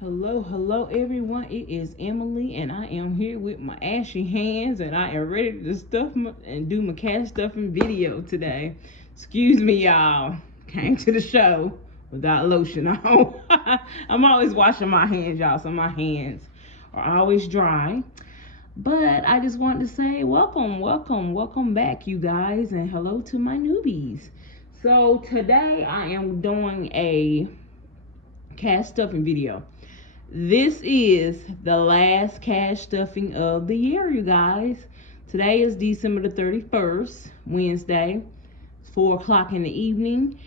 Hello everyone. It is Emily and I am here with my ashy hands and I am ready to stuff and do my cash stuffing video today. Excuse me y'all. Came to the show without lotion on. I'm always washing my hands, y'all, so my hands are always dry. But I just wanted to say welcome back you guys, and hello to my newbies. So today I am doing a cash stuffing video. This is the last cash stuffing of the year, you guys. Today is December the 31st, Wednesday. It's 4 o'clock in the evening.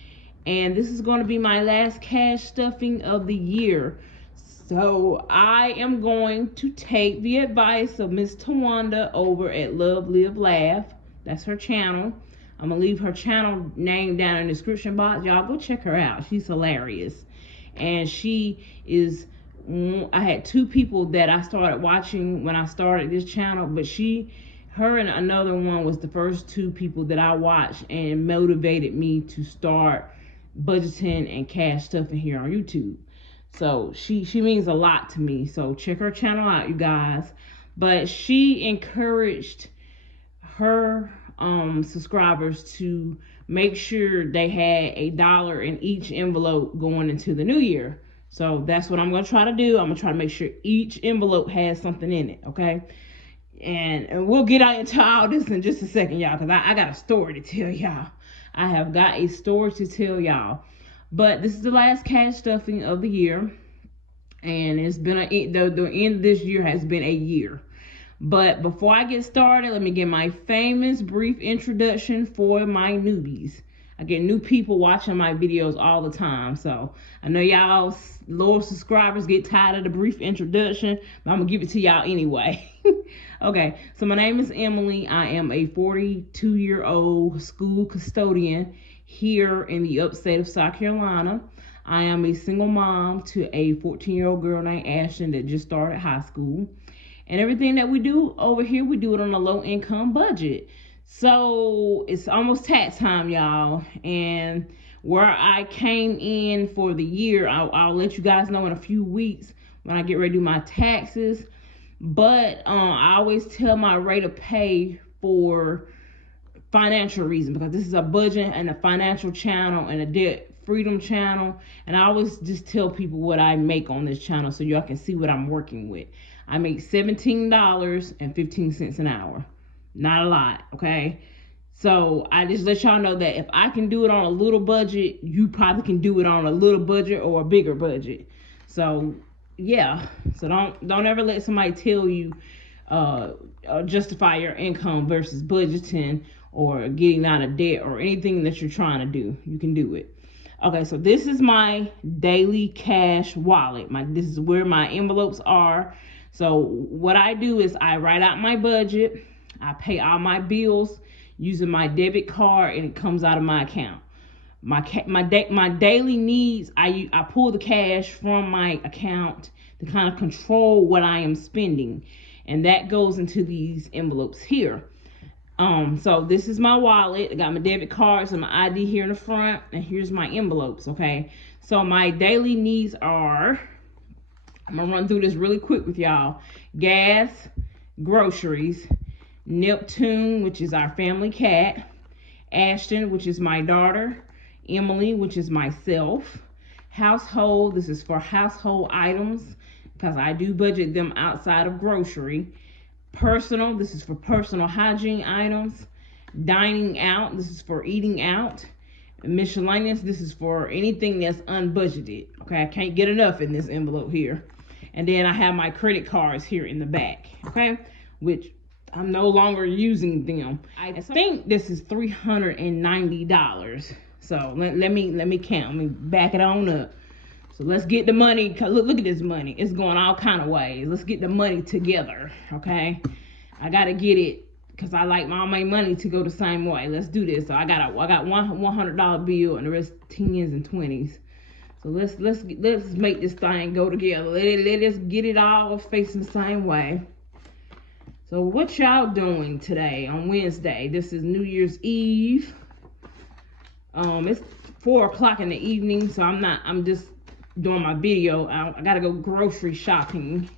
And this is going to be my last cash stuffing of the year. So I am going to take the advice of Miss Towanda over at Love, Live, Laugh. That's her channel. I'm going to leave her channel name down in the description box. Y'all go check her out. She's hilarious. And she is... I had two people that I started watching when I started this channel, but her and another one was the first two people that I watched and motivated me to start budgeting and cash stuffing here on YouTube. So she means a lot to me. So check her channel out, you guys. But she encouraged her subscribers to make sure they had $1 in each envelope going into the new year. So that's what I'm going to try to do. I'm going to try to make sure each envelope has something in it, okay? And we'll get into all this in just a second, y'all, because I got a story to tell y'all. I have got a story to tell y'all. But this is the last cash stuffing of the year. And it's been the end of this year has been a year. But before I get started, let me give my famous brief introduction for my newbies. I get new people watching my videos all the time, so I know y'all loyal subscribers get tired of the brief introduction, but I'm gonna give it to y'all anyway. Okay, so my name is Emily. I am a 42-year-old school custodian here in the upstate of South Carolina. I am a single mom to a 14-year-old girl named Ashton that just started high school. And everything that we do over here, we do it on a low-income budget. So it's almost tax time, y'all. And where I came in for the year, I'll let you guys know in a few weeks when I get ready to do my taxes. But I always tell my rate of pay for financial reasons, because this is a budget and a financial channel and a debt freedom channel. And I always just tell people what I make on this channel so y'all can see what I'm working with. I make $17.15 an hour. Not a lot, okay? So I just let y'all know that if I can do it on a little budget, you probably can do it on a little budget or a bigger budget. So yeah, so don't ever let somebody tell you justify your income versus budgeting or getting out of debt or anything that you're trying to do. You can do it. Okay, so this is my daily cash wallet. This is where my envelopes are. So what I do is I write out my budget. I pay all my bills using my debit card, and it comes out of my account. My daily needs, I pull the cash from my account to kind of control what I am spending, and that goes into these envelopes here. So this is my wallet. I got my debit cards and my ID here in the front, and here's my envelopes. Okay, so my daily needs are, I'm gonna run through this really quick with y'all: gas, groceries, Neptune, which is our family cat, Ashton, which is my daughter, Emily, which is myself, household, this is for household items because I do budget them outside of grocery, personal, this is for personal hygiene items, dining out, this is for eating out, miscellaneous, this is for anything that's unbudgeted. Okay, I can't get enough in this envelope here. And then I have my credit cards here in the back, okay, which I'm no longer using them. I think this is $390. So let me count. Let me back it on up. So let's get the money. Look at this money. It's going all kind of ways. Let's get the money together, okay? I gotta get it because I like all my money to go the same way. Let's do this. So I got one $100 bill and the rest 10s and 20s. So let's make this thing go together. Let us get it all facing the same way. So what y'all doing today on Wednesday? This is New Year's Eve. It's 4 o'clock in the evening, so I'm just doing my video. I gotta go grocery shopping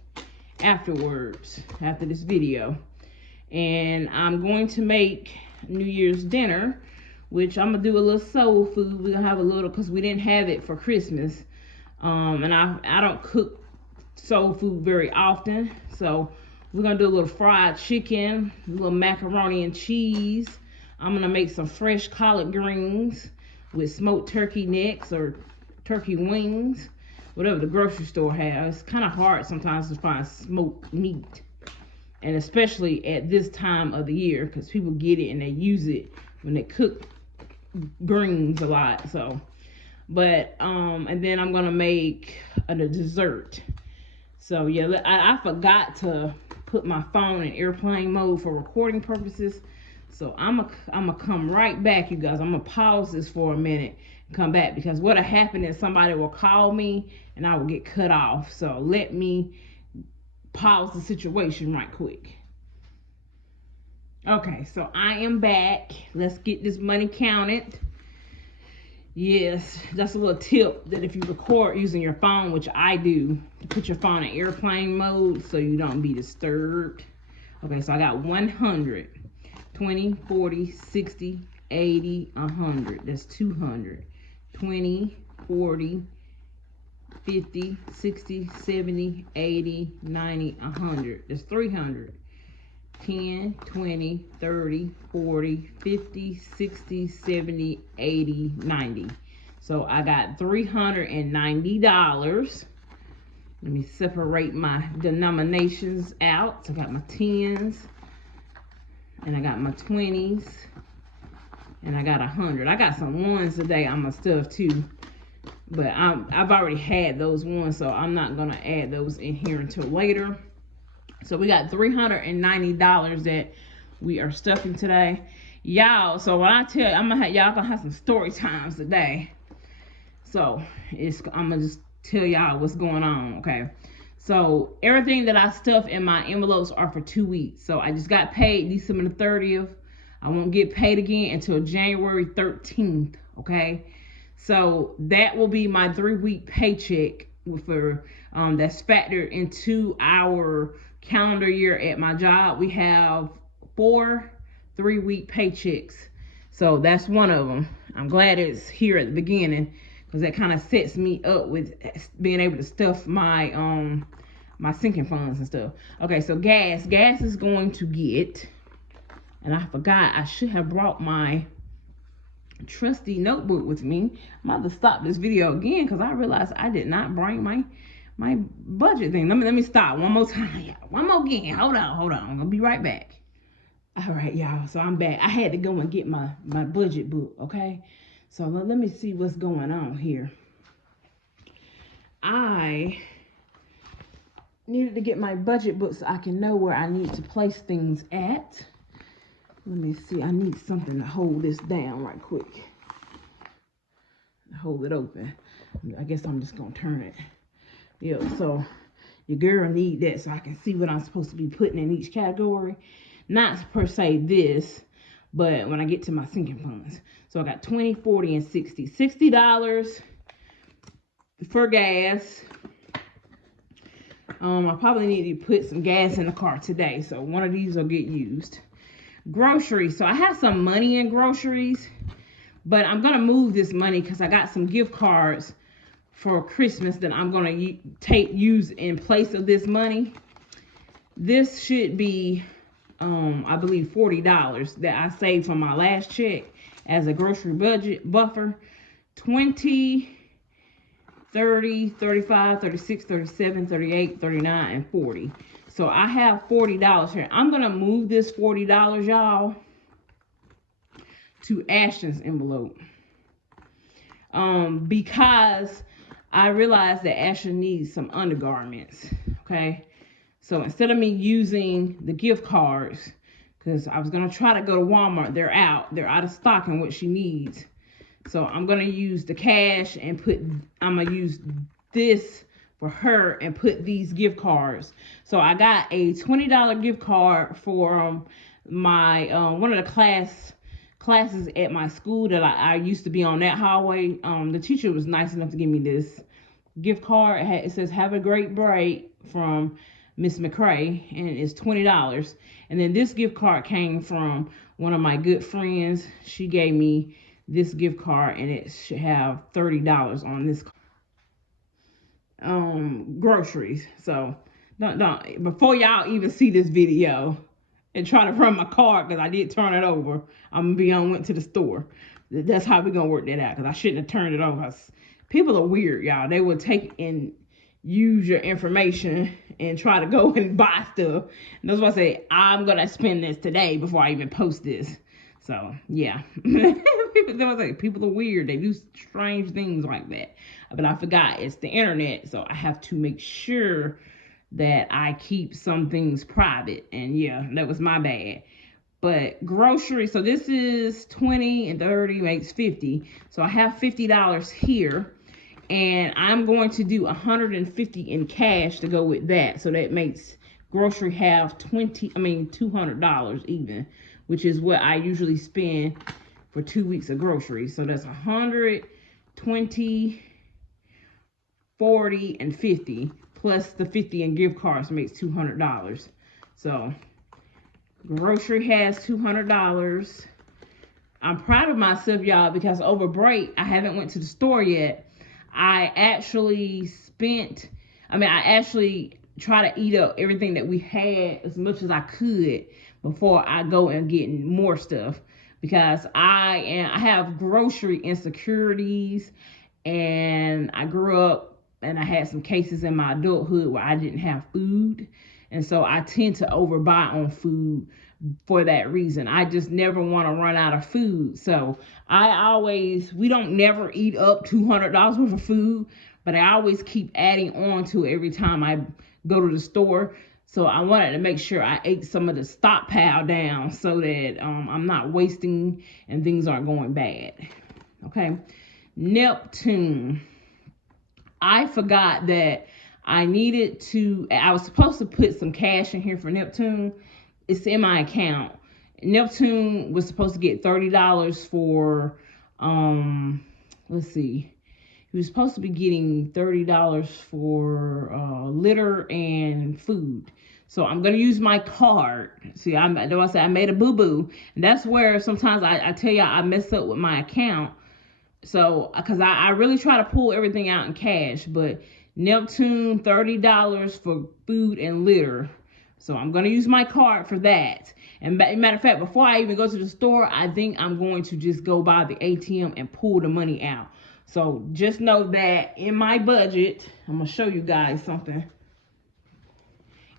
afterwards, after this video. And I'm going to make New Year's dinner, which I'm gonna do a little soul food. We're gonna have a little, because we didn't have it for Christmas. And I don't cook soul food very often, so we're gonna do a little fried chicken, a little macaroni and cheese. I'm gonna make some fresh collard greens with smoked turkey necks or turkey wings, whatever the grocery store has. It's kind of hard sometimes to find smoked meat, and especially at this time of the year, because people get it and they use it when they cook greens a lot. So, but and then I'm gonna make a dessert. So yeah, I forgot to put my phone in airplane mode for recording purposes. So I'm gonna come right back, you guys. I'm gonna pause this for a minute and come back, because what'll happen is somebody will call me and I will get cut off. So let me pause the situation right quick. Okay, so I am back. Let's get this money counted. Yes, that's a little tip, that if you record using your phone, which I do, put your phone in airplane mode so you don't be disturbed. Okay, so I got 100, 20, 40, 60, 80, 100. That's 200. 20, 40, 50, 60, 70, 80, 90, 100. That's 300. 10, 20, 30, 40, 50, 60, 70, 80, 90. So I got $390. Let me separate my denominations out. So I got my 10s, and I got my 20s, and I got 100. I got some ones today on my stuff too, but I've already had those ones, so I'm not gonna add those in here until later. So we got $390 that we are stuffing today, y'all. So when I tell you, y'all gonna have some story times today. So I'm gonna just tell y'all what's going on, okay? So everything that I stuff in my envelopes are for 2 weeks. So I just got paid December the 30th. I won't get paid again until January 13th, okay? So that will be my 3-week paycheck for that's factored into our calendar year at my job. We have 4 3-week paychecks, so that's one of them. I'm glad it's here at the beginning, because that kind of sets me up with being able to stuff my my sinking funds and stuff. Okay, so gas is going to get, and I forgot, I should have brought my trusty notebook with me. I'm about to stop this video again because I realized I did not bring my budget thing. Let me stop one more time. One more again. Hold on. I'm gonna be right back. All right, y'all. So I'm back. I had to go and get my budget book. Okay. So let me see what's going on here. I needed to get my budget book so I can know where I need to place things at. Let me see. I need something to hold this down right quick. Hold it open. I guess I'm just gonna turn it. Yeah, so your girl need that so I can see what I'm supposed to be putting in each category. Not per se this, but when I get to my sinking funds. So I got 20, 40, and 60. $60 for gas. I probably need to put some gas in the car today, so one of these will get used. Groceries. So I have some money in groceries, but I'm gonna move this money because I got some gift cards for Christmas that I'm gonna use in place of this money. This should be I believe $40 that I saved from my last check as a grocery budget buffer. 20, 30, 35, 36, 37, 38, 39, and 40. So I have $40 here. I'm gonna move this $40, y'all, to Ashton's envelope. Because I realized that Ashton needs some undergarments. Okay. So instead of me using the gift cards, because I was gonna try to go to Walmart, they're out of stock in what she needs. So I'm gonna use the cash and I'm gonna use this for her and put these gift cards. So I got a $20 gift card for my one of the classes at my school that I used to be on that hallway. The teacher was nice enough to give me this gift card. It says "Have a great break" from Miss McCrae, and it's $20. And then this gift card came from one of my good friends. She gave me this gift card, and it should have $30 on this groceries. So don't before y'all even see this video and try to run my card, because I did turn it over, I'm gonna be on went to the store. That's how we're gonna work that out, because I shouldn't have turned it over. People are weird, y'all. They will take and use your information and try to go and buy stuff. And that's why I say I'm gonna spend this today before I even post this. So yeah. People are weird. They do strange things like that. But I forgot it's the internet, so I have to make sure that I keep some things private. And yeah, that was my bad. But groceries, so this is 20 and 30 makes 50. So I have $50 here. And I'm going to do 150 in cash to go with that. So that makes grocery have $200 even, which is what I usually spend for 2 weeks of groceries. So that's 100, 20, 40, and 50, plus the 50 in gift cards makes $200. So grocery has $200. I'm proud of myself, y'all, because over break I haven't went to the store yet. I actually try to eat up everything that we had as much as I could before I go and get more stuff, because I have grocery insecurities, and I grew up and I had some cases in my adulthood where I didn't have food, and so I tend to overbuy on food for that reason. I just never want to run out of food. So we don't never eat up $200 worth of food, but I always keep adding on to it every time I go to the store. So I wanted to make sure I ate some of the stockpile down so that I'm not wasting and things aren't going bad. Okay. Neptune. I forgot that I was supposed to put some cash in here for Neptune. It's in my account. Neptune was supposed to get $30 for, let's see. He was supposed to be getting $30 for litter and food. So I'm going to use my card. See, I made a boo-boo. And that's where sometimes I tell y'all I mess up with my account. So, because I really try to pull everything out in cash. But Neptune, $30 for food and litter. So I'm going to use my card for that. And matter of fact, before I even go to the store, I think I'm going to just go by the ATM and pull the money out. So just know that in my budget, I'm going to show you guys something.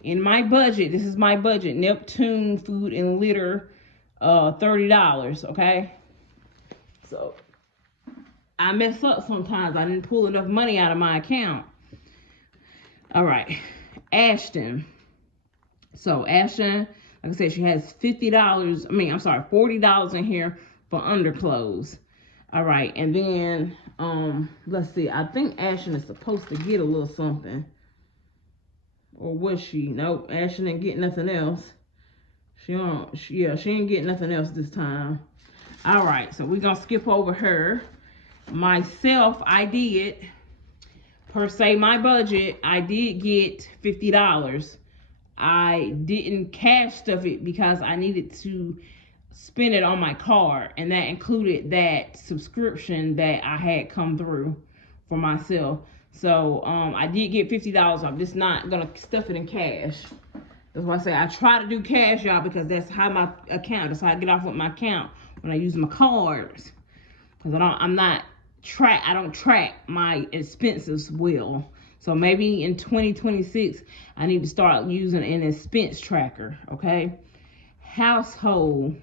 In my budget, this is my budget, Neptune, food and litter, $30, okay? So I mess up sometimes. I didn't pull enough money out of my account. All right, Ashton. So Ashton, like I said, she has $40 in here for underclothes. All right, and then let's see. I think Ashton is supposed to get a little something. Or was she? Nope, Ashton didn't get nothing else. She ain't getting nothing else this time. All right, so we're gonna skip over her. Myself, I did, per se, my budget, I did get $50. I didn't cash stuff it because I needed to spend it on my card, and that included that subscription that I had come through for myself. So I did get $50. I'm just not gonna stuff it in cash. That's why I say I try to do cash, y'all, because that's how that's how I get off with my account when I use my cards. Because I don't track my expenses well. So maybe in 2026, I need to start using an expense tracker, okay? Household.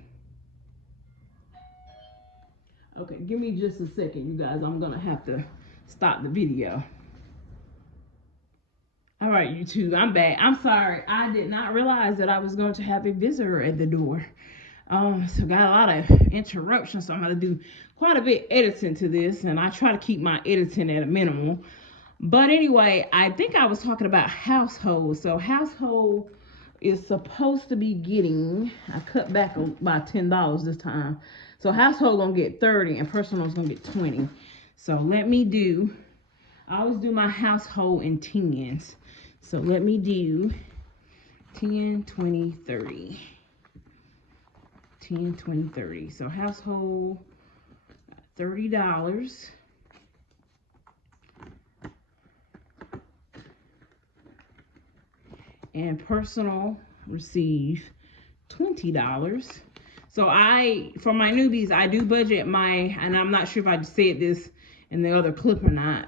Okay, give me just a second, you guys. I'm going to have to stop the video. All right, YouTube, I'm back. I'm sorry. I did not realize that I was going to have a visitor at the door. So got a lot of interruptions, so I'm going to do quite a bit editing to this, and I try to keep my editing at a minimum. But anyway, I think I was talking about household. So household is supposed to be getting, I cut back by $10 this time. So household gonna get 30 and personal is gonna get 20. So let me do I always do my household in tens. So let me do 10, 20, 30. 10, 20, 30. So household, $30. And personal receive $20. So for my newbies, I do budget and I'm not sure if I said this in the other clip or not.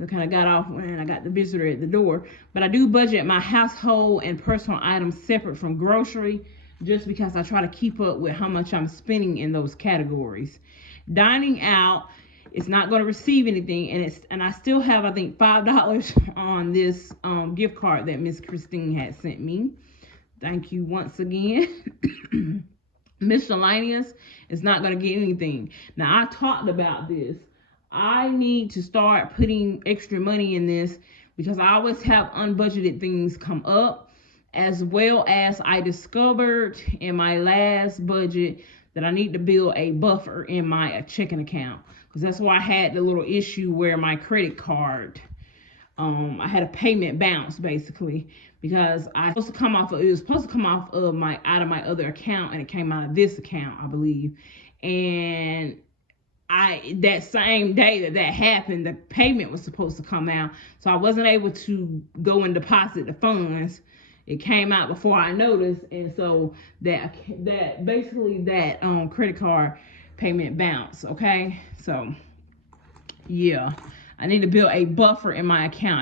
I kind of got off when I got the visitor at the door, but I do budget my household and personal items separate from grocery, just because I try to keep up with how much I'm spending in those categories. Dining out, it's not going to receive anything, and I still have, I think, $5 on this gift card that Miss Christine had sent me. Thank you once again. Miscellaneous is not going to get anything. Now, I talked about this. I need to start putting extra money in this because I always have unbudgeted things come up, as well as I discovered in my last budget that I need to build a buffer in my checking account, because that's why I had the little issue where my credit card, I had a payment bounce basically, because it was supposed to come off of my other account, and it came out of this account, I believe. And that same day that happened, the payment was supposed to come out, so I wasn't able to go and deposit the funds. It came out before I noticed, and so that credit card payment bounced. Okay, so yeah, I need to build a buffer in my account.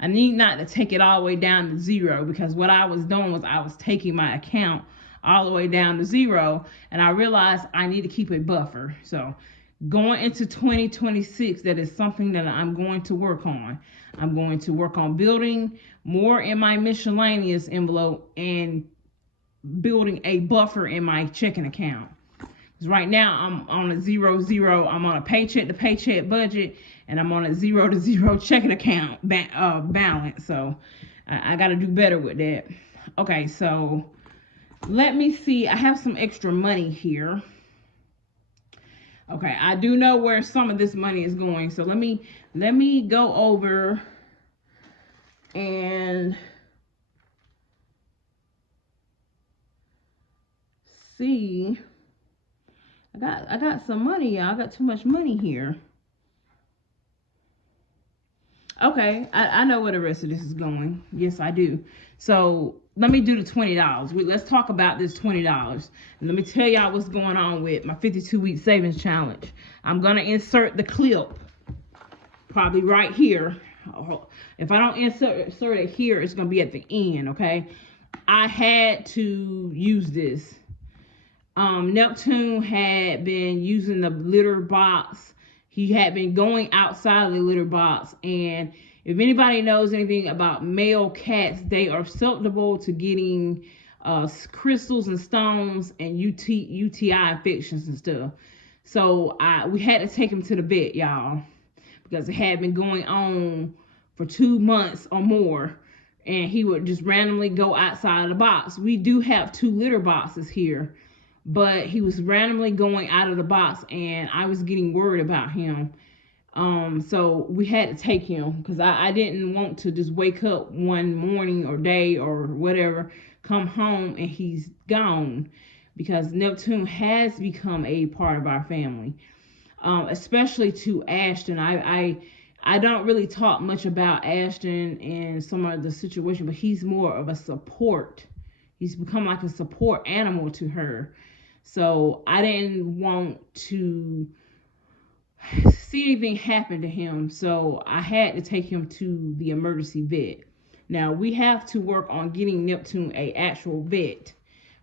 I need not to take it all the way down to zero, because what I was doing was I was taking my account all the way down to zero, and I realized I need to keep a buffer. So going into 2026, that is something that I'm going to work on. I'm going to work on building more in my miscellaneous envelope and building a buffer in my checking account. Because right now I'm on a 0-0. I'm on a paycheck to paycheck budget, and I'm on a 0-0 checking account balance. So I got to do better with that. Okay, so let me see. I have some extra money here. Okay, I do know where some of this money is going. So let me go over and see. I got some money, y'all. I got too much money here. Okay, I know where the rest of this is going. Yes, I do. So let me do the $20. Let's talk about this $20. Let me tell y'all what's going on with my 52-week savings challenge. I'm gonna insert the clip probably right here. If I don't insert it here, it's gonna be at the end. Okay, I had to use this. Neptune had been using the litter box. He had been going outside of the litter box, and if anybody knows anything about male cats, they are susceptible to getting crystals and stones and UTI infections and stuff. So we had to take him to the vet, y'all, because it had been going on for 2 months or more, and he would just randomly go outside of the box. We do have 2 litter boxes here, but he was randomly going out of the box, and I was getting worried about him. So we had to take him, because I didn't want to just wake up one morning or day or whatever, come home and he's gone, because Neptune has become a part of our family, especially to Ashton. I don't really talk much about Ashton and some of the situation, but he's more of a support. He's become like a support animal to her. So I didn't want to see anything happen to him. So I had to take him to the emergency vet. Now we have to work on getting Neptune a actual vet,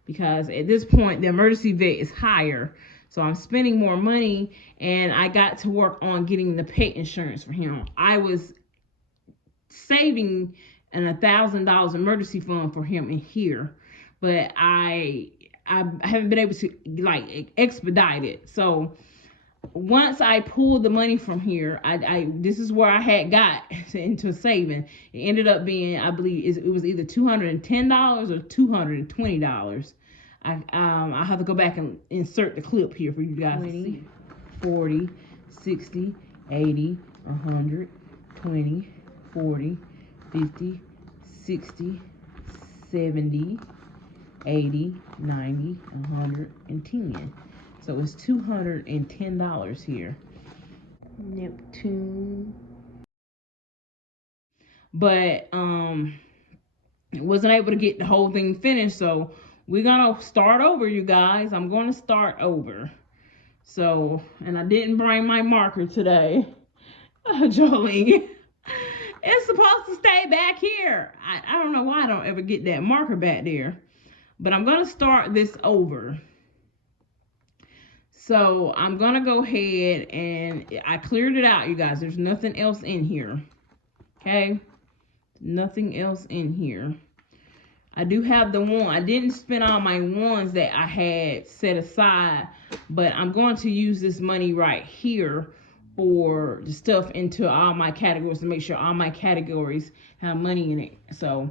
because at this point the emergency vet is higher. So I'm spending more money, and I got to work on getting the pet insurance for him. I was saving an $1,000 emergency fund for him in here, but I haven't been able to like expedite it. So once I pulled the money from here, this is where I had got into saving. It ended up being, I believe, it was either $210 or $220. I'll have to go back and insert the clip here for you guys to see. 40, 60, 80, 100, 20, 40, 50, 60, 70, 80, 90, 110. So it's $210 here. Neptune. But wasn't able to get the whole thing finished, so we're gonna start over, you guys. I'm gonna start over. So, and I didn't bring my marker today. Jolene, it's supposed to stay back here. I don't know why I don't ever get that marker back there. But I'm gonna start this over. So I'm gonna go ahead and I cleared it out, you guys. There's nothing else in here. Okay? Nothing else in here. I do have the one. I didn't spend all my ones that I had set aside, but I'm going to use this money right here for the stuff into all my categories to make sure all my categories have money in it. So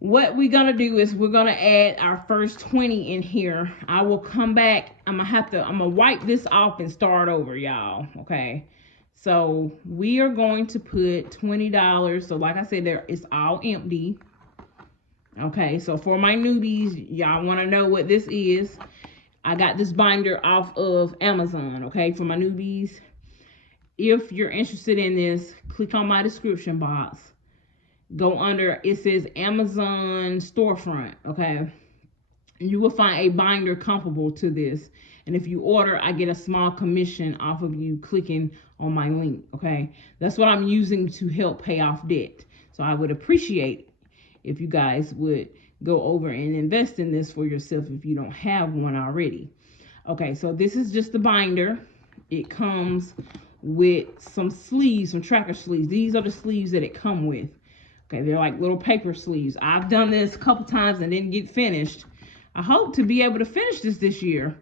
what we're gonna do is we're gonna add our first 20 in here. I will come back. I'm gonna wipe this off and start over, y'all. Okay. So we are going to put $20. So like I said, it's all empty. Okay, so for my newbies, y'all want to know what this is. I got this binder off of Amazon, okay, for my newbies. If you're interested in this, click on my description box. Go under, it says Amazon storefront, okay? You will find a binder comparable to this. And if you order, I get a small commission off of you clicking on my link, okay? That's what I'm using to help pay off debt. So I would appreciate if you guys would go over and invest in this for yourself if you don't have one already. Okay, so this is just the binder. It comes with some sleeves, some tracker sleeves. These are the sleeves that it come with. Okay, they're like little paper sleeves. I've done this a couple times and didn't get finished. I hope to be able to finish this year.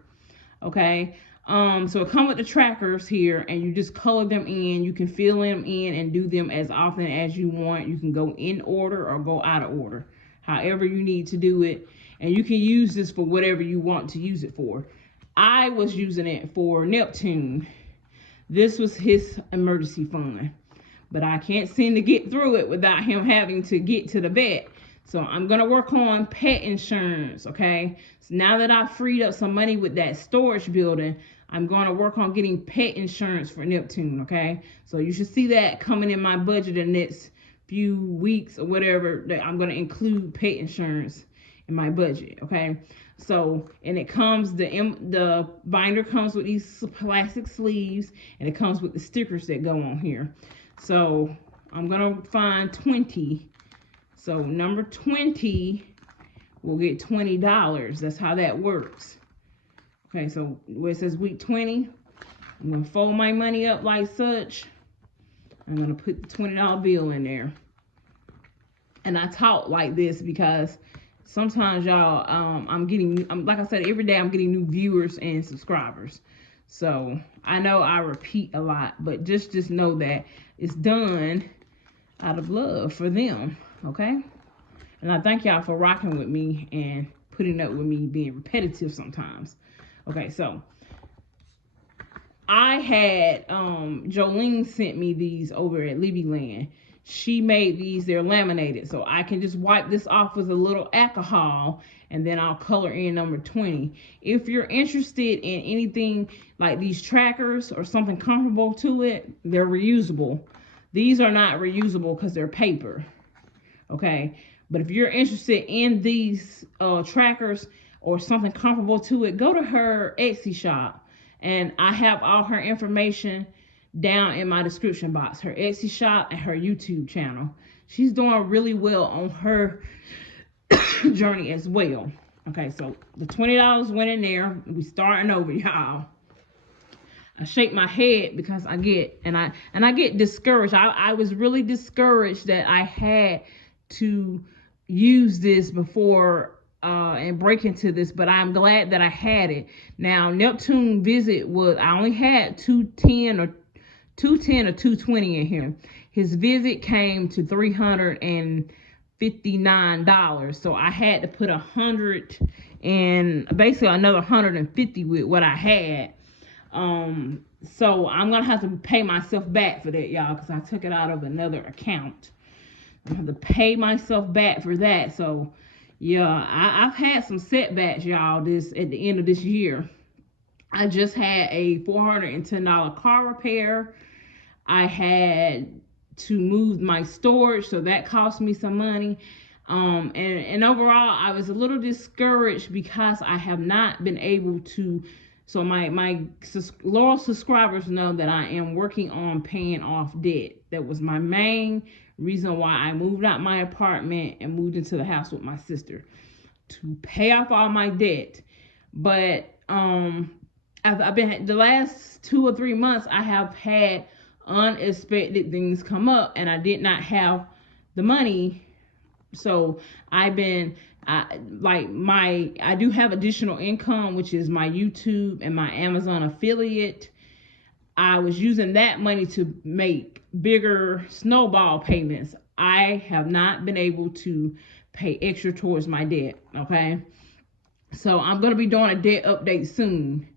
Okay, so it comes with the trackers here, and you just color them in. You can fill them in and do them as often as you want. You can go in order or go out of order, however you need to do it. And you can use this for whatever you want to use it for. I was using it for Neptune. This was his emergency fund, but I can't seem to get through it without him having to get to the vet. So I'm going to work on pet insurance, okay? So now that I've freed up some money with that storage building, I'm going to work on getting pet insurance for Neptune, okay? So you should see that coming in my budget in the next few weeks or whatever, that I'm going to include pet insurance in my budget, okay? So, and it comes, the binder comes with these plastic sleeves, and it comes with the stickers that go on here. So I'm going to find 20. So number 20 will get $20. That's how that works. Okay, so where it says week 20, I'm going to fold my money up like such. I'm going to put the $20 bill in there. And I talk like this because sometimes y'all, like I said, every day I'm getting new viewers and subscribers. So I know I repeat a lot, but just know that it's done out of love for them. Okay, and I thank y'all for rocking with me and putting up with me being repetitive sometimes. Okay, so I had Jolene sent me these over at Livvyland. She made these, they're laminated, so I can just wipe this off with a little alcohol and then I'll color in number 20. If you're interested in anything like these trackers or something comparable to it, they're reusable. These are not reusable because they're paper. Okay, but if you're interested in these trackers or something comparable to it, go to her Etsy shop, and I have all her information down in my description box. Her Etsy shop and her YouTube channel. She's doing really well on her journey as well. Okay, so the $20 went in there. We starting over, y'all. I shake my head because I get discouraged. I was really discouraged that I had to use this before and break into this, but I'm glad that I had it. Now Neptune visit was, I only had 210 or 220 in here. His visit came to $359, so I had to put 100 and basically another 150 with what I had. So I'm gonna have to pay myself back for that, y'all, because I took it out of another account. I have to pay myself back for that. So yeah, I've had some setbacks, y'all, this at the end of this year. I just had a $410 car repair. I had to move my storage, so that cost me some money. And overall, I was a little discouraged because I have not been able to. So my loyal subscribers know that I am working on paying off debt. That was my main reason why I moved out my apartment and moved into the house with my sister, to pay off all my debt. But I've been, the last 2 or 3 months, I have had unexpected things come up, and I did not have the money. So I've been I do have additional income, which is my YouTube and my Amazon affiliate. I was using that money to make bigger snowball payments. I have not been able to pay extra towards my debt. Okay, so I'm going to be doing a debt update soon.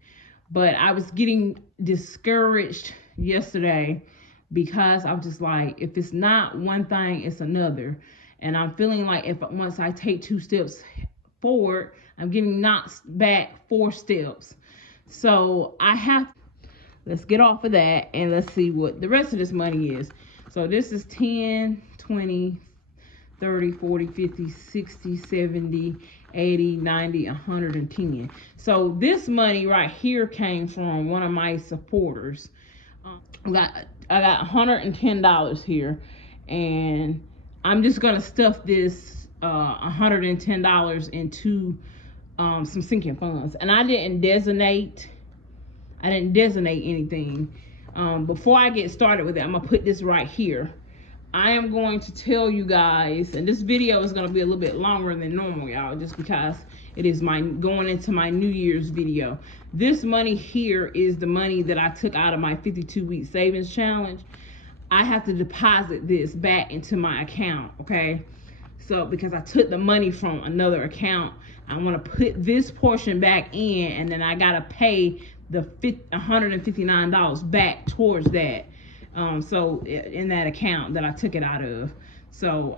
But I was getting discouraged yesterday because I was just like, if it's not one thing, it's another. And I'm feeling like once I take 2 steps forward, I'm getting knocked back 4 steps. So let's get off of that and let's see what the rest of this money is. So this is 10, 20, 30, 40, 50, 60, 70, 80, 90, 110. So this money right here came from one of my supporters. I got $110 here, and I'm just gonna stuff this $110 into some sinking funds. And I didn't designate anything. Before I get started with it, I'm gonna put this right here. I am going to tell you guys, and this video is going to be a little bit longer than normal, y'all, just because it is going into my New Year's video. This money here is the money that I took out of my 52-week savings challenge. I have to deposit this back into my account, okay? So because I took the money from another account, I want to put this portion back in, and then I got to pay the $159 back towards that. So in that account that I took it out of. So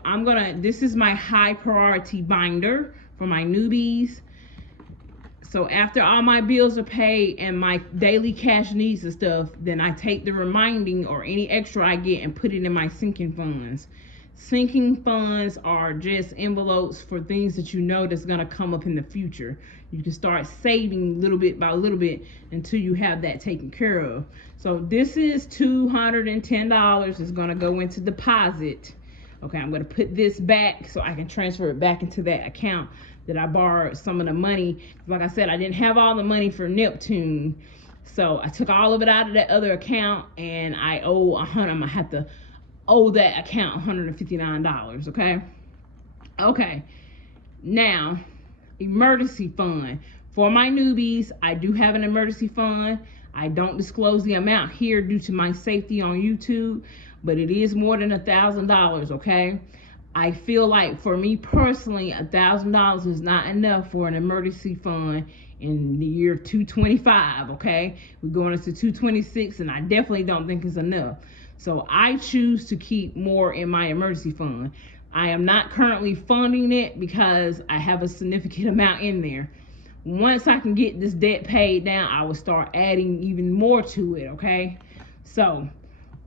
this is my high priority binder for my newbies. So after all my bills are paid and my daily cash needs and stuff, then I take the remaining or any extra I get and put it in my sinking funds. Sinking funds are just envelopes for things that you know that's going to come up in the future. You can start saving little bit by little bit until you have that taken care of. So this is $210. It's going to go into deposit. Okay, I'm going to put this back so I can transfer it back into that account that I borrowed some of the money. Like I said, I didn't have all the money for Neptune. So I took all of it out of that other account, and I owe I'm going to have to owe that account $159, okay? Okay, now, emergency fund. For my newbies, I do have an emergency fund. I don't disclose the amount here due to my safety on YouTube, but it is more than $1,000, okay? I feel like for me personally, $1,000 is not enough for an emergency fund in the year 2025, okay? We're going into 2026, and I definitely don't think it's enough. So I choose to keep more in my emergency fund. I am not currently funding it because I have a significant amount in there. Once I can get this debt paid down, I will start adding even more to it, okay? So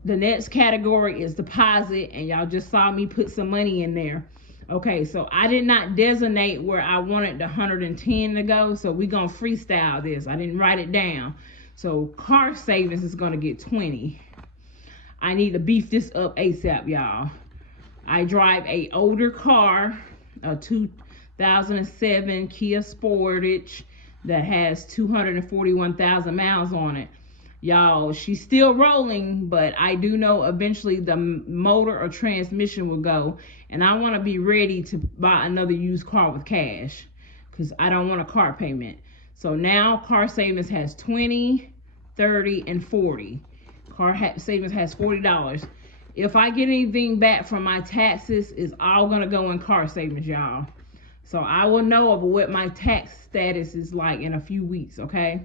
the next category is deposit, and y'all just saw me put some money in there. Okay, so I did not designate where I wanted the 110 to go, so we're gonna freestyle this. I didn't write it down. So car savings is gonna get 20. I need to beef this up ASAP, y'all. I drive a older car, a 2007 Kia Sportage that has 241,000 miles on it. Y'all, she's still rolling, but I do know eventually the motor or transmission will go, and I want to be ready to buy another used car with cash because I don't want a car payment. So now car savings has 20, 30, and 40. Car savings has $40. If I get anything back from my taxes, it's all going to go in car savings, y'all. So I will know of what my tax status is like in a few weeks, okay?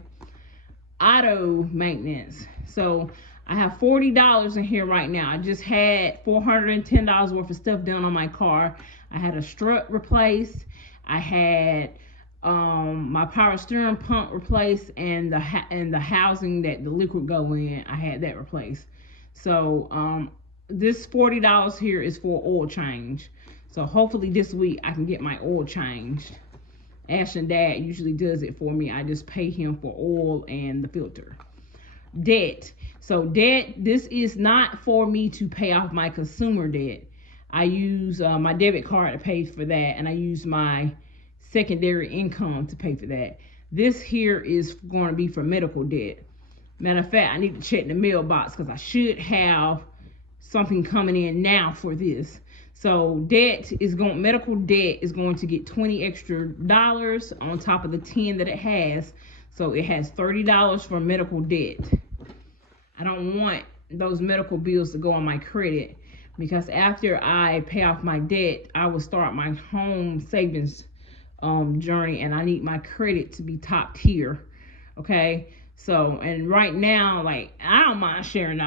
auto maintenance. So I have $40 in here right now. I just had $410 worth of stuff done on my car. I had a strut replaced. I had my power steering pump replaced, and the housing that the liquid go in, I had that replaced. So this $40 here is for oil change. So hopefully this week I can get my oil changed. Ashton dad usually does it for me. I just pay him for oil and the filter. Debt. So debt, this is not for me to pay off my consumer debt. I use my debit card to pay for that, and I use my secondary income to pay for that. This here is going to be for medical debt. Matter of fact, I need to check the mailbox because I should have something coming in now for this. So medical debt is going to get $20 extra on top of the 10 that it has. So it has $30 for medical debt. I don't want those medical bills to go on my credit, because after I pay off my debt, I will start my home savings journey, and I need my credit to be top tier. Okay. So, and right now, like, I don't mind sharing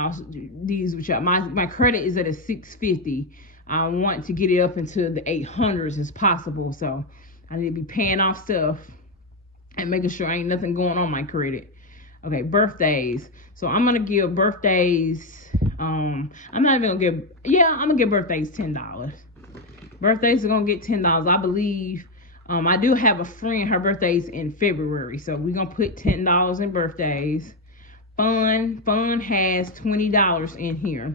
these with y'all. My credit is at a 650. I want to get it up into the 800s as possible. So I need to be paying off stuff and making sure ain't nothing going on my credit. Okay, birthdays. So I'm gonna give birthdays. I'm not even gonna give. Yeah, I'm gonna give birthdays $10. Birthdays are gonna get $10, I believe. I do have a friend. Her birthday's in February, so we're gonna put $10 in birthdays. Fun has $20 in here.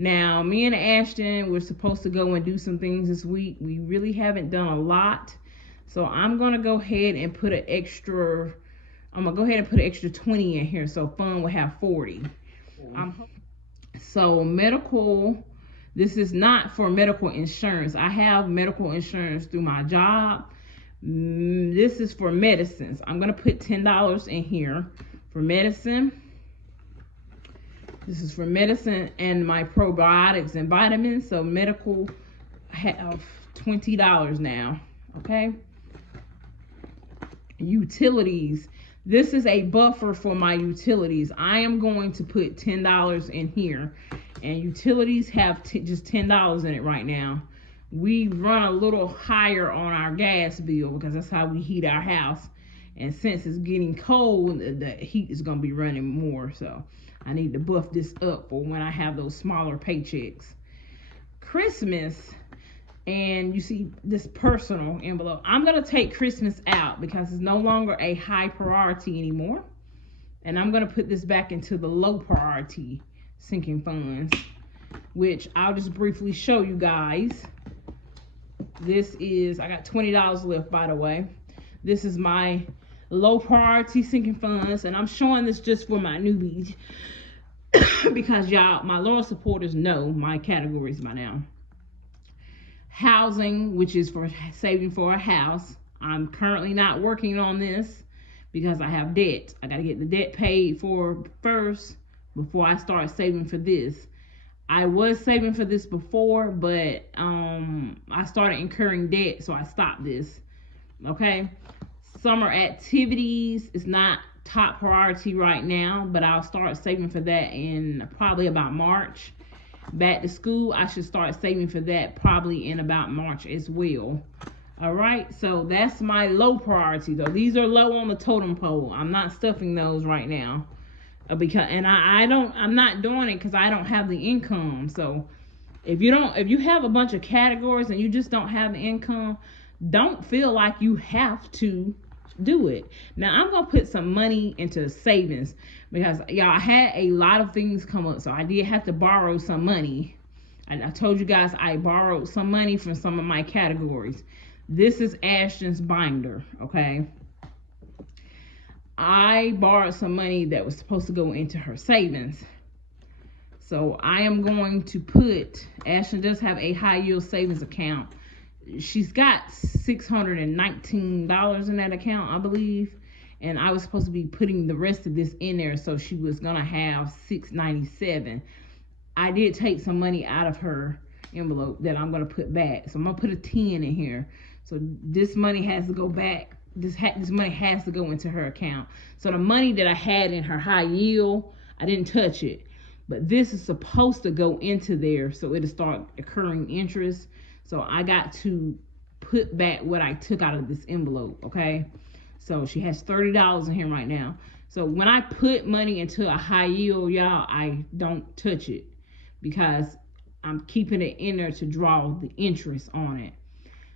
Now, me and Ashton, we're supposed to go and do some things this week. We really haven't done a lot. So I'm going to go ahead and put an extra 20 in here. So fun will have 40. So medical, this is not for medical insurance. I have medical insurance through my job. This is for medicines. I'm going to put $10 in here for medicine. This is for medicine and my probiotics and vitamins. So medical have $20 now. Okay. Utilities. This is a buffer for my utilities. I am going to put $10 in here, and utilities have just $10 in it right now. We run a little higher on our gas bill because that's how we heat our house. And since it's getting cold, the heat is going to be running more. So I need to buff this up for when I have those smaller paychecks. Christmas, and you see this personal envelope. I'm going to take Christmas out because it's no longer a high priority anymore. And I'm going to put this back into the low priority sinking funds, which I'll just briefly show you guys. This is, I got $20 left, by the way. This is my low priority sinking funds, and I'm showing this just for my newbies because y'all, my loyal supporters, know my categories by now. Housing, which is for saving for a house. I'm currently not working on this because I have debt. I got to get the debt paid for first before I start saving for this. I was saving for this before, but I started incurring debt, so I stopped this. Okay. Summer activities is not top priority right now, but I'll start saving for that in probably about March. Back to school, I should start saving for that probably in about March as well. All right, so that's my low priority though. These are low on the totem pole. I'm not stuffing those right now because I'm not doing it because I don't have the income. So if you have a bunch of categories and you just don't have the income, don't feel like you have to do it. Now I'm gonna put some money into savings because y'all, I had a lot of things come up, so I did have to borrow some money. And I told you guys I borrowed some money from some of my categories. This is Ashton's binder. Okay, I borrowed some money that was supposed to go into her savings, so I am going to put, Ashton does have a high yield savings account. She's got $619 in that account, I believe, and I was supposed to be putting the rest of this in there, so she was gonna have $697. I did take some money out of her envelope that I'm gonna put back, so I'm gonna put a 10 in here. So this money has to go back this money has to go into her account. So the money that I had in her high yield, I didn't touch it. But this is supposed to go into there so it'll start accruing interest. So I got to put back what I took out of this envelope, okay? So she has $30 in here right now. So when I put money into a high yield, y'all, I don't touch it because I'm keeping it in there to draw the interest on it.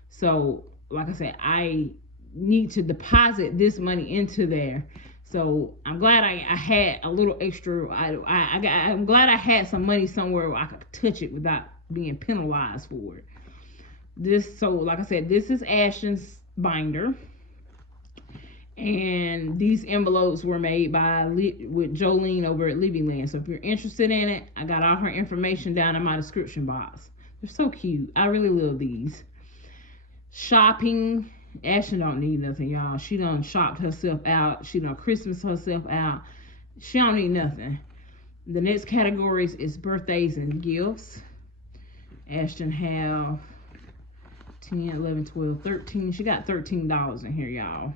So like I said, I need to deposit this money into there. So I'm glad I had a little extra. I'm glad I had some money somewhere where I could touch it without being penalized for it. So like I said, this is Ashton's binder. And these envelopes were made with Jolene over at Livvyland. So if you're interested in it, I got all her information down in my description box. They're so cute. I really love these. Shopping. Ashton don't need nothing, y'all. She done shopped herself out. She done Christmas herself out. She don't need nothing. The next categories is birthdays and gifts. Ashton have 10, 11, 12, 13. She got $13 in here, y'all.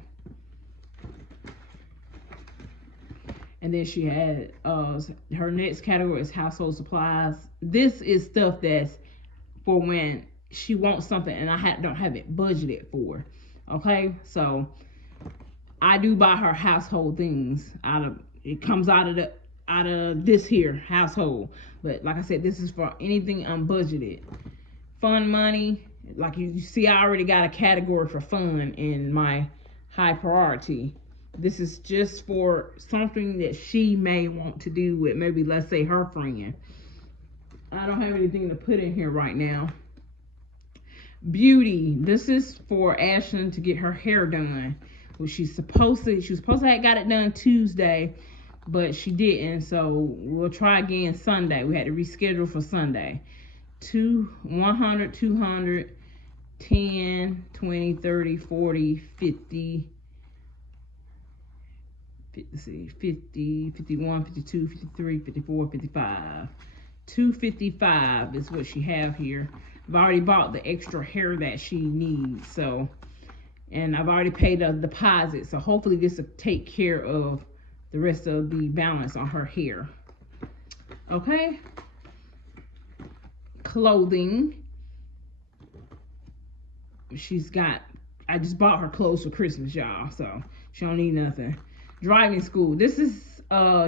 And then she had her next category is household supplies. This is stuff that's for when she wants something and I don't have it budgeted for. Okay, so I do buy her household things it comes out of this here household. But like I said, this is for anything unbudgeted. Fun money, like you see, I already got a category for fun in my high priority. This is just for something that she may want to do with maybe, let's say, her friend. I don't have anything to put in here right now. Beauty. This is for Ashton to get her hair done. Well, she was supposed to have got it done Tuesday, but she didn't. So we'll try again Sunday. We had to reschedule for Sunday. 100, 200, 10, 20, 30, 40, 50. 50, 51, 52, 53, 54, 55. 255 is what she have here. I've already bought the extra hair that she needs. So, and I've already paid a deposit. So hopefully this will take care of the rest of the balance on her hair. Okay. Clothing. I just bought her clothes for Christmas, y'all. So she don't need nothing. Driving school. This is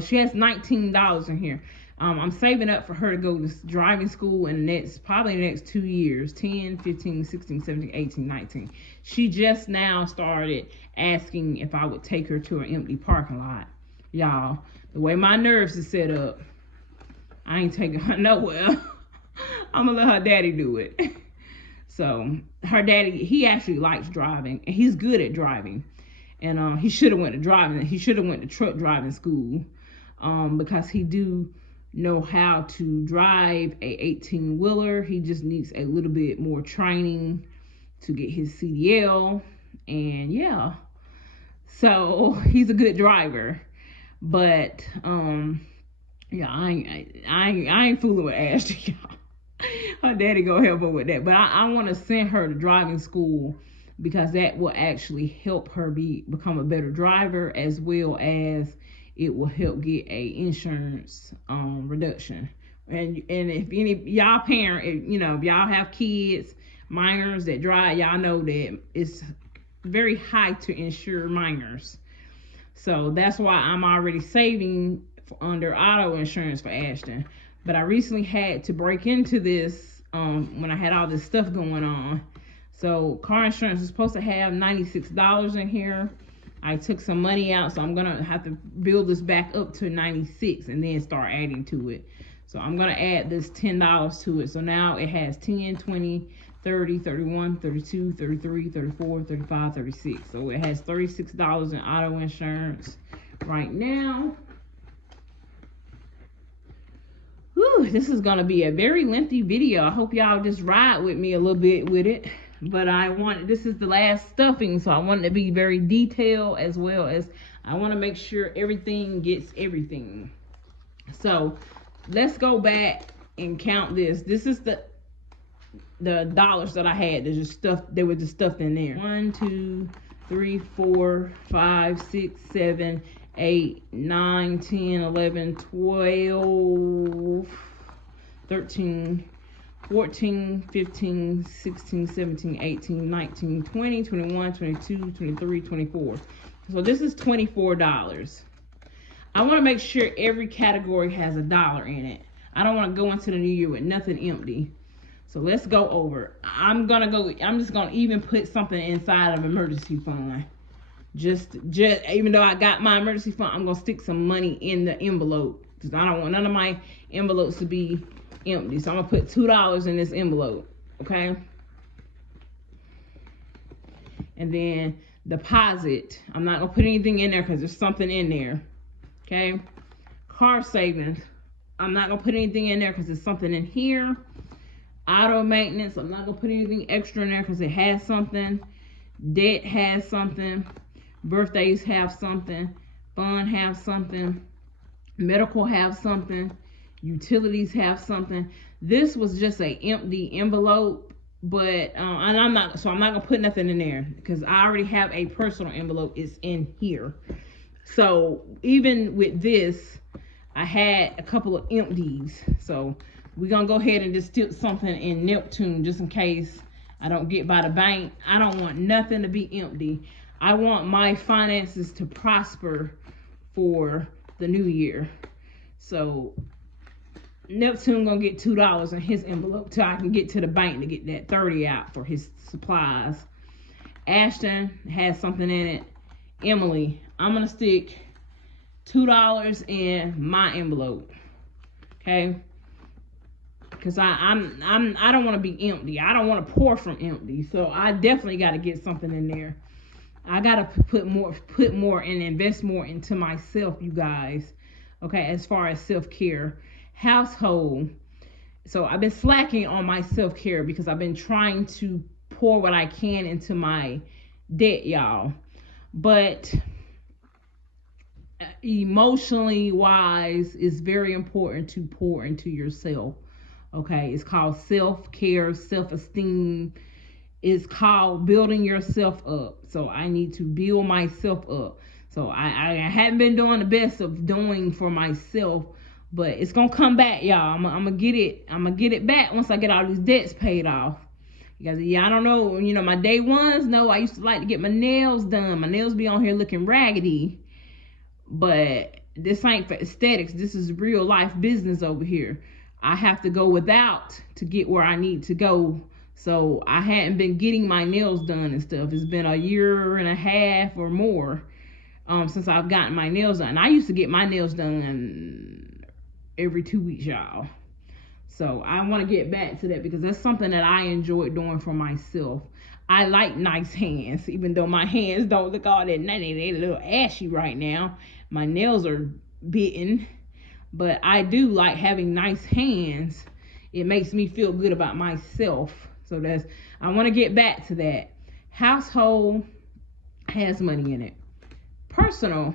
she has $19 in here. I'm saving up for her to go to driving school in probably the next 2 years. 10, 15, 16, 17, 18, 19. She just now started asking if I would take her to an empty parking lot. Y'all, the way my nerves is set up, I ain't taking her nowhere. I'm gonna let her daddy do it. So her daddy, he actually likes driving and he's good at driving. And he should have went to driving. He should have went to truck driving school because he do know how to drive a 18-wheeler. He just needs a little bit more training to get his CDL. And yeah, so he's a good driver. But yeah, I ain't fooling with Ashley, y'all. Her daddy gonna help her with that. But I want to send her to driving school, because that will actually help her become a better driver, as well as it will help get a insurance reduction. And if any y'all parent, if y'all have kids, minors that drive, y'all know that it's very high to insure minors. So that's why I'm already saving under auto insurance for Ashton. But I recently had to break into this when I had all this stuff going on. So car insurance is supposed to have $96 in here. I took some money out, so I'm gonna have to build this back up to 96 and then start adding to it. So I'm gonna add this $10 to it. So now it has 10, 20, 30, 31, 32, 33, 34, 35, 36. So it has $36 in auto insurance right now. Whew, this is gonna be a very lengthy video. I hope y'all just ride with me a little bit with it. But this is the last stuffing, so I want it to be very detailed, as well as I want to make sure everything gets everything. So let's go back and count this. This is the dollars that I had. There's just stuff, they were just stuffed in there. 1, 2, 3, 4, 5, 6, 7, 8, 9, 10, 11, 12, 13, 14, 15, 16, 17, 18, 19, 20, 21, 22, 23, 24. So this is $24. I want to make sure every category has $1 in it. I don't want to go into the new year with nothing empty. So let's go over. I'm just gonna even put something inside of emergency fund. Just even though I got my emergency fund, I'm gonna stick some money in the envelope because I don't want none of my envelopes to be empty. So I'm gonna put $2 in this envelope, okay? And then deposit. I'm not gonna put anything in there because there's something in there, okay? Car savings. I'm not gonna put anything in there because there's something in here. Auto maintenance, I'm not gonna put anything extra in there because it has something. Debt has something. Birthdays have something. Fund have something. Medical have something. Utilities have something. This was just a empty envelope, but and I'm not gonna put nothing in there because I already have a personal envelope. It's in here. So even with this, I had a couple of empties. So we're gonna go ahead and just stick something in Neptune just in case I don't get by the bank. I don't want nothing to be empty. I want my finances to prosper for the new year. So Neptune gonna get $2 in his envelope till I can get to the bank to get that 30 out for his supplies. Ashton has something in it. Emily, I'm gonna stick $2 in my envelope. Okay? Because I don't want to be empty. I don't want to pour from empty. So I definitely got to get something in there. I got to put more and invest more into myself, you guys. Okay, as far as self-care. Household. So I've been slacking on my self-care because I've been trying to pour what I can into my debt, y'all. But emotionally wise, it's very important to pour into yourself. Okay, it's called self-care, self-esteem. It's called building yourself up. So I need to build myself up. So I haven't been doing the best of doing for myself, but it's gonna come back, y'all. I'm gonna get it back once I get all these debts paid off. You guys, yeah, I don't know, my day ones. No, I used to like to get my nails done. My nails be on here looking raggedy, but this ain't for aesthetics. This is real life business over here. I have to go without to get where I need to go. So I hadn't been getting my nails done and stuff. It's been a year and a half or more since I've gotten my nails done. I used to get my nails done every 2 weeks, y'all. So I want to get back to that because that's something that I enjoy doing for myself. I like nice hands, even though my hands don't look all that nice. They're a little ashy right now. My nails are bitten. But I do like having nice hands. It makes me feel good about myself. So I want to get back to that. Household has money in it. Personal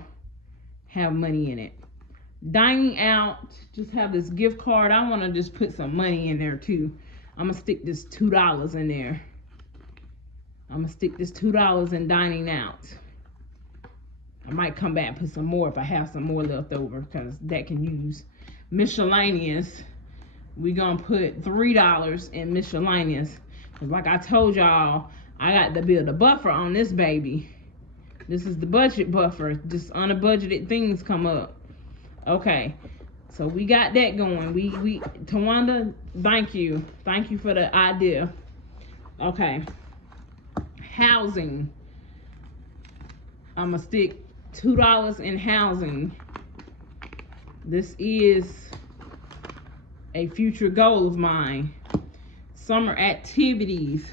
have money in it. Dining out, just have this gift card. I want to just put some money in there too. I'm going to stick this $2 in there. I'm going to stick this $2 in dining out. I might come back and put some more if I have some more left over because that can use. Miscellaneous, we're going to put $3 in miscellaneous. Because like I told y'all, I got to build a buffer on this baby. This is the budget buffer. Just unbudgeted things come up. Okay, so we got that going. We Towanda, thank you. Thank you for the idea. Okay, housing. I'm going to stick $2 in housing. This is a future goal of mine. Summer activities.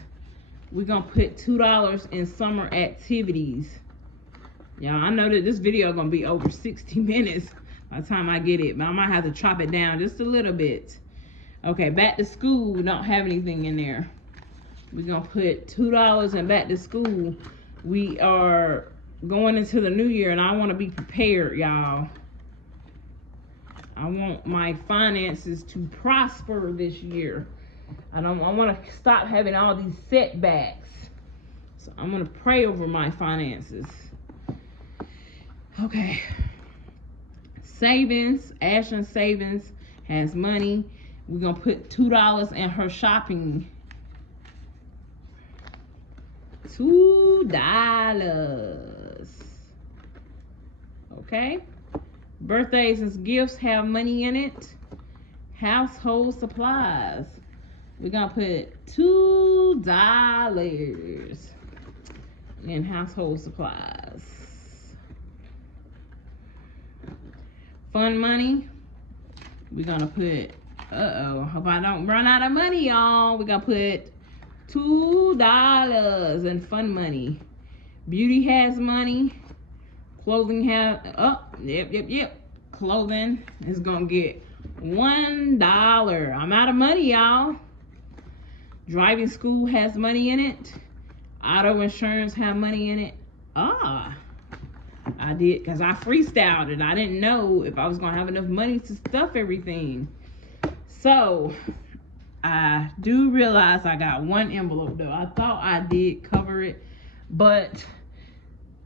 We're going to put $2 in summer activities. Yeah, I know that this video is going to be over 60 minutes by the time I get it, but I might have to chop it down just a little bit. Okay, back to school. We don't have anything in there. We're going to put $2 in back to school. We are going into the new year and I want to be prepared, y'all. I want my finances to prosper this year. I want to stop having all these setbacks. So I'm going to pray over my finances. Okay. Savings. Ashlyn Savings has money. We're going to put $2 in her shopping. $2. Okay. Birthdays and gifts have money in it. Household supplies. We're going to put $2 in household supplies. Fun money. We're going to put, hope I don't run out of money, y'all. We're going to put $2 in fun money. Beauty has money. Clothing has, yep. Clothing is going to get $1. I'm out of money, y'all. Driving school has money in it. Auto insurance have money in it. I did, because I freestyled it. I didn't know if I was going to have enough money to stuff everything. So, I do realize I got one envelope, though. I thought I did cover it. But,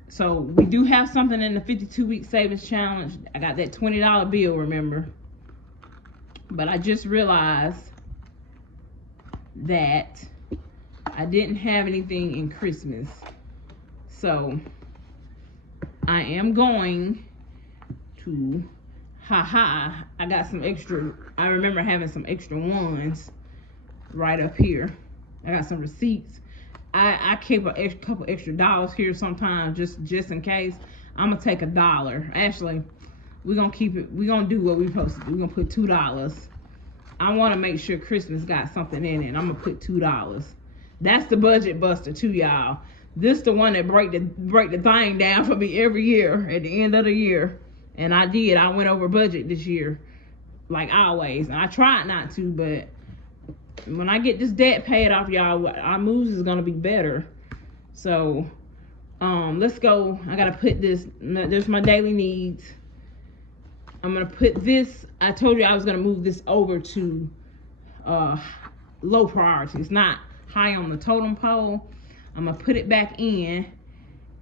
so, we do have something in the 52-week savings challenge. I got that $20 bill, remember. But I just realized that I didn't have anything in Christmas. So, I am going to, I got some extra, I remember having some extra ones right up here. I got some receipts. I keep a couple extra dollars here sometimes just in case. I'm going to take $1. Actually, we're going to keep it, we're going to do what we're supposed to do. We're going to put $2. I want to make sure Christmas got something in it. I'm going to put $2. That's the budget buster too, y'all. This the one that break the thing down for me every year at the end of the year. And I did. I went over budget this year, like always. And I tried not to, but when I get this debt paid off, y'all, our moves is gonna be better. So, let's go. I gotta put this. There's my daily needs. I'm gonna put this. I told you I was gonna move this over to low priority. It's not high on the totem pole. I'm gonna put it back in,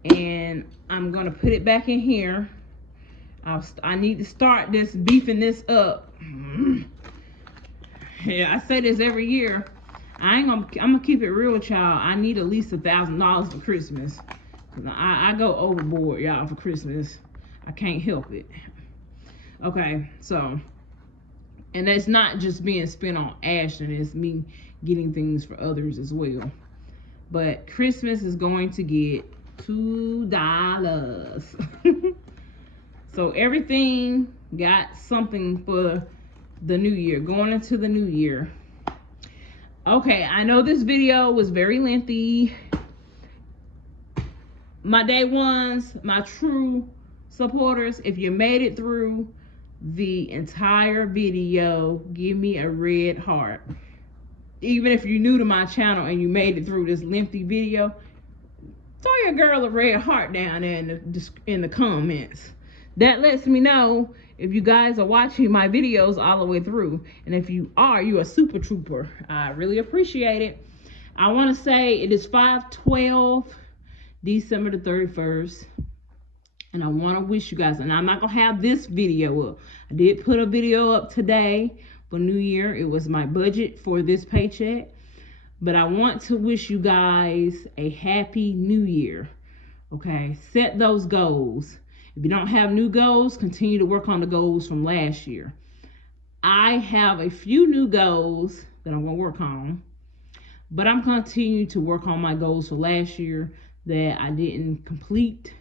and I'm gonna put it back in here. I need to start beefing this up. Yeah, I say this every year. I'm gonna keep it real, child. I need at least $1,000 for Christmas. I go overboard, y'all, for Christmas. I can't help it. Okay, so, and that's not just being spent on Ashton. It's me getting things for others as well. But Christmas is going to get $2. So everything got something for the new year, going into the new year. Okay, I know this video was very lengthy. My day ones, my true supporters, if you made it through the entire video, give me a red heart. Even if you're new to my channel and you made it through this lengthy video, throw your girl a red heart down there in the comments. That lets me know if you guys are watching my videos all the way through. And if you are, you're a super trooper. I really appreciate it. I want to say it is 5/12, December the 31st. And I want to wish you guys, and I'm not going to have this video up. I did put a video up today for New Year. It was my budget for this paycheck. But I want to wish you guys a happy new year. Okay, set those goals. If you don't have new goals, continue to work on the goals from last year. I have a few new goals that I'm going to work on. But I'm continuing to work on my goals for last year that I didn't complete.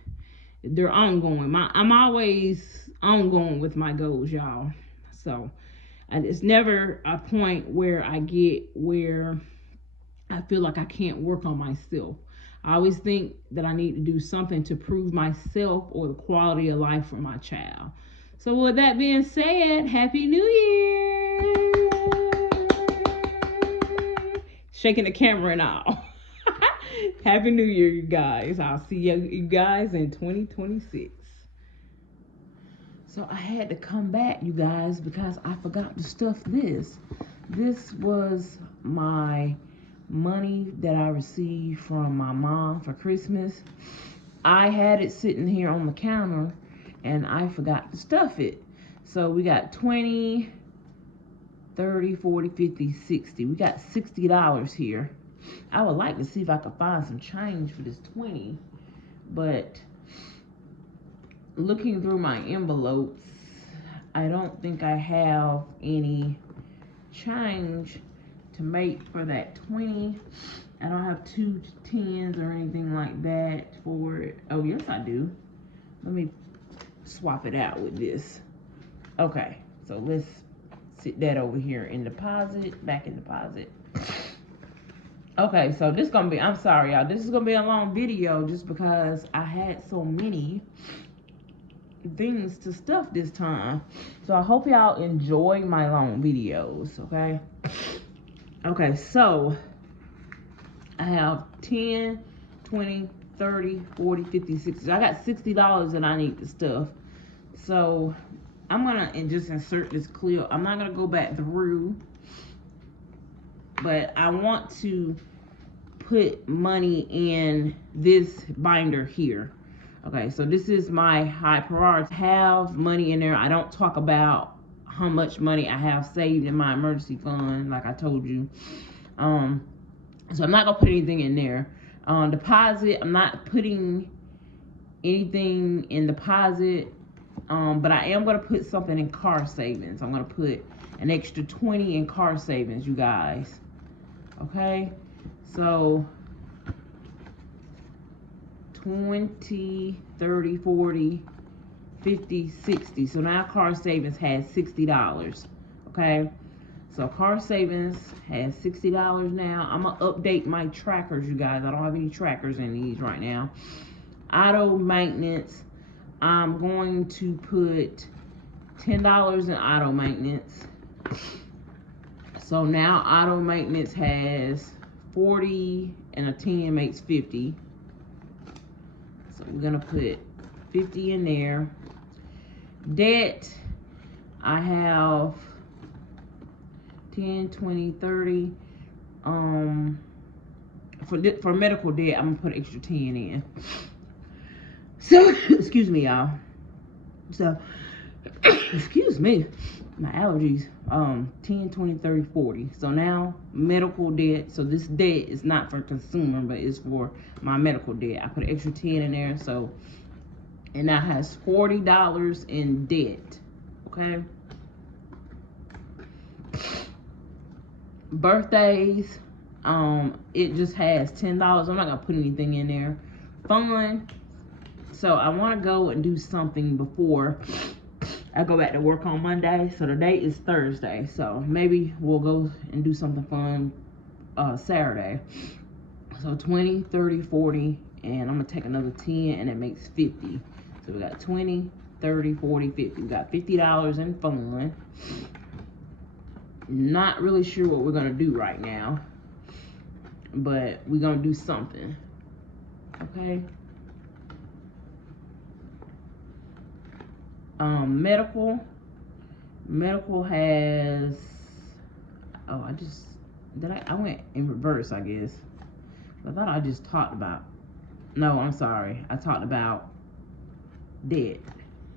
They're ongoing. I'm always ongoing with my goals, y'all. So it's never a point where I get where I feel like I can't work on myself. I always think that I need to do something to prove myself or the quality of life for my child. So with that being said, Happy New Year! Shaking the camera and all. Happy New Year, you guys. I'll see you guys in 2026. So I had to come back, you guys, because I forgot to stuff this. This was my money that I received from my mom for Christmas. I had it sitting here on the counter and I forgot to stuff it. So we got 20, 30, 40, 50, 60. We got $60 here. I would like to see if I could find some change for this 20, but looking through my envelopes, I don't think I have any change to make for that 20. I don't have 2 10s or anything like that for it. Oh, yes, I do. Let me swap it out with this. Okay, so let's sit that over here in deposit, back in deposit. Okay, so this gonna be, I'm sorry y'all, this is gonna be a long video just because I had so many things to stuff this time. So I hope y'all enjoy my long videos, okay? Okay, so I have 10, 20, 30, 40, 50, 60. I got $60 that I need to stuff. So I'm gonna just insert this clip. I'm not gonna go back through, but I want to put money in this binder here. Okay, so this is my high priority. I have money in there. I don't talk about how much money I have saved in my emergency fund, like I told you. So I'm not gonna put anything in there. Deposit, I'm not putting anything in deposit, but I am gonna put something in car savings. I'm gonna put an extra 20 in car savings, you guys. Okay, so 20, 30, 40, 50, 60. So now car savings has $60. Okay, so car savings has $60 now. I'm gonna update my trackers, you guys. I don't have any trackers in these right now. Auto maintenance, I'm going to put $10 in auto maintenance. So now auto maintenance has 40 and a 10 makes 50. So we're gonna put 50 in there. Debt, I have 10, 20, 30. For medical debt, I'm gonna put extra 10 in. So, excuse me, y'all. So, excuse me, my allergies. 10, 20, 30, 40. So now medical debt. So this debt is not for consumer, but it's for my medical debt. I put an extra 10 in there. So, and that has $40 in debt. Okay. Birthdays, it just has $10. I'm not gonna put anything in there. Fun. So I want to go and do something before I go back to work on Monday. So today is Thursday. So maybe we'll go and do something fun Saturday. So 20, 30, 40, and I'm gonna take another 10 and it makes 50. So we got 20, 30, 40, 50. We got $50 in fun. Not really sure what we're gonna do right now, but we're gonna do something. Okay. Medical has, oh, I went in reverse, I guess. I thought I just talked about, no, I'm sorry. I talked about debt.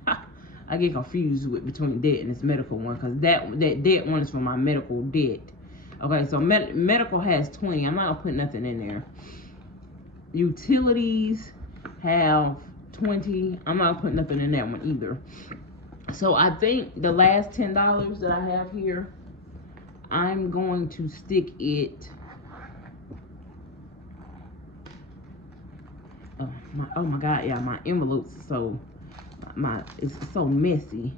I get confused between debt and this medical one, because that debt one is for my medical debt. Okay, so medical has 20. I'm not gonna put nothing in there. Utilities have 20. I'm not putting nothing in that one either. So I think the last $10 that I have here, I'm going to stick it. Oh my God, yeah, my envelopes so it's so messy.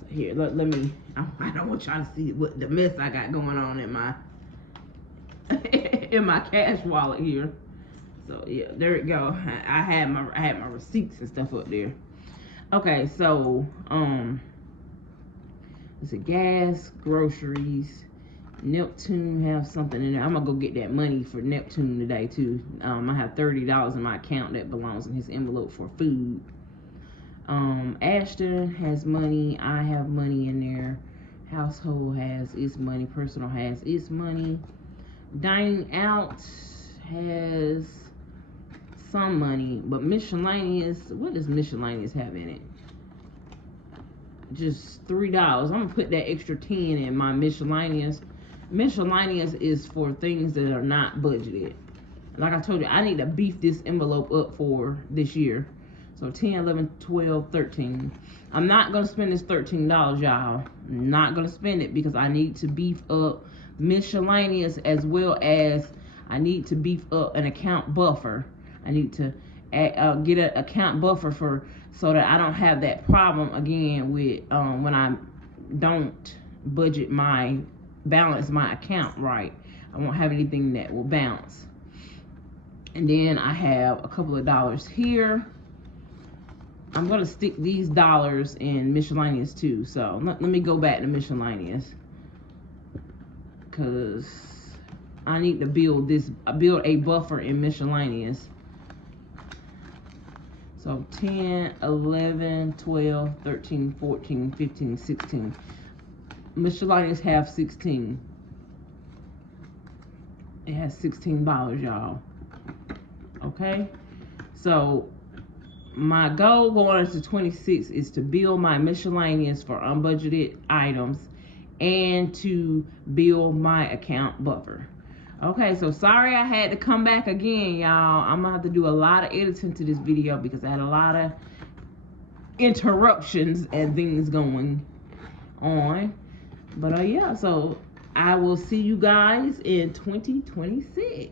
So here, let me. I don't want y'all to see what the mess I got going on in my in my cash wallet here. So yeah, there it go. I had my receipts and stuff up there. Okay, so it's a gas, groceries, Neptune have something in there. I'm gonna go get that money for Neptune today too. I have $30 in my account that belongs in his envelope for food. Ashton has money. I have money in there. Household has its money. Personal has its money. Dining out has some money, but miscellaneous, what does miscellaneous have in it? Just $3. I'm gonna put that extra 10 in my miscellaneous. Miscellaneous is for things that are not budgeted. Like I told you, I need to beef this envelope up for this year. So 10, 11, 12, 13. I'm not gonna spend this $13, y'all. I'm not gonna spend it because I need to beef up miscellaneous, as well as I need to beef up an account buffer. I need to get an account buffer for, so that I don't have that problem again with when I don't budget balance my account right. I won't have anything that will bounce. And then I have a couple of dollars here. I'm gonna stick these dollars in miscellaneous too. So let me go back to miscellaneous, because I need to build a buffer in miscellaneous. So 10, 11, 12, 13, 14, 15, 16. Miscellaneous have 16. It has $16, y'all. Okay? So my goal going into 26 is to build my miscellaneous for unbudgeted items and to build my account buffer. Okay, so sorry I had to come back again, y'all. I'm gonna have to do a lot of editing to this video because I had a lot of interruptions and things going on. But yeah, so I will see you guys in 2026.